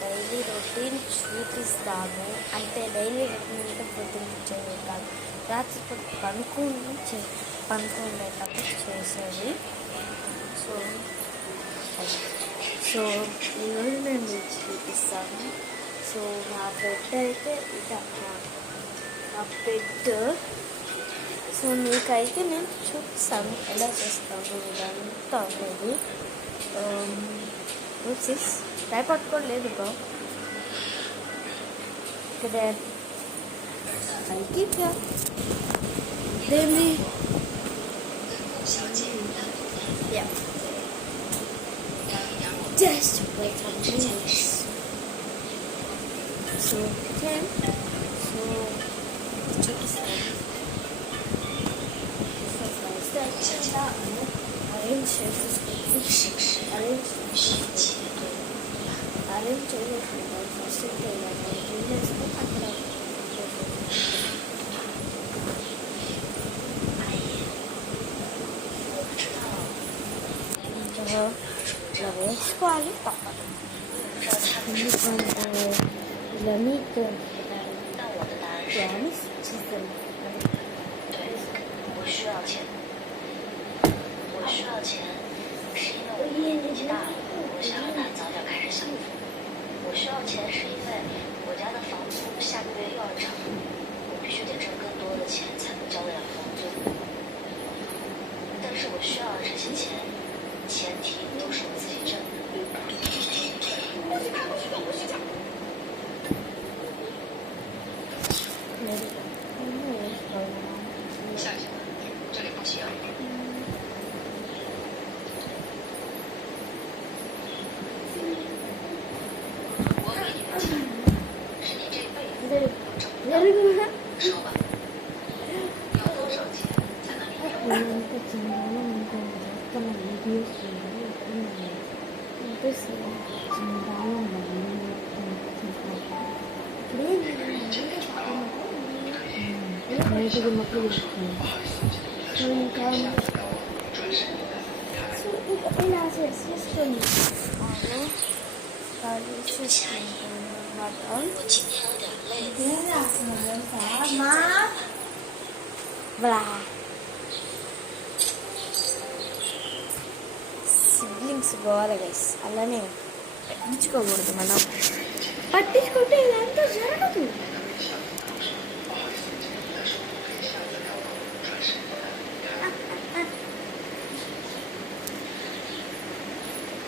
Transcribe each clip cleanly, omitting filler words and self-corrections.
Daily routine చూపిస్తాను. అంటే daily routine అంటే పొద్దున్న చేయలేదు కాదు, రాత్రిపూట పనుకుండేటప్పుడు చేసేది. సో సో ఈరోజు నేను మీకు చూపిస్తాను. సో నా బెడ్ అయితే ఇదా, నా బెడ్. సో మీకైతే నేను చూపిస్తాను ఎలా చేస్తాను ఇదంతా అనేది. టైప్ పట్టుకోలేదు బ్రో. ఇక్కడ దేని just wait a minute. So చూపిస్తాను. సో ఫస్ట్ ఇలా అరేంజ్ చేసేసుకుంటాను. అరేంజ్ చేసేసుకుంటాను ఫస్ట్. ఇలా ఏం చేసుకుని అక్కడ ఇలా వేసుకోవాలి తప్పదు. ఎందుకంటే ఇలా నీకు ప్రామిస్ చేస్తాను.我需要钱是因为我家的房租下个月又要涨，我必须得挣更多的钱才能交得了房租。但是我需要的这些钱，前提都是我自己挣的。下去，这里不需要。我给你的钱是你这辈子都挣不到的。说吧，要多少钱才能离开我？我今天有点累。సిబ్లింగ్స్ గోవాలి గైస్, అలానే పట్టించుకోకూడదు. మనం పట్టించుకుంటే ఇదంతా జరగదు.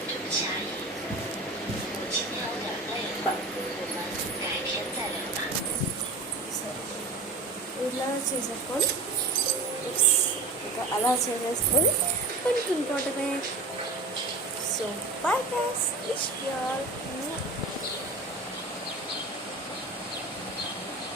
对不起阿姨，我今天有点累了，我们改天再聊吧。ఇలా చేసేసుకొని ఇంకా అలా చేసేసుకొని పడుకుంటుంటమే. So bye guys, wish you all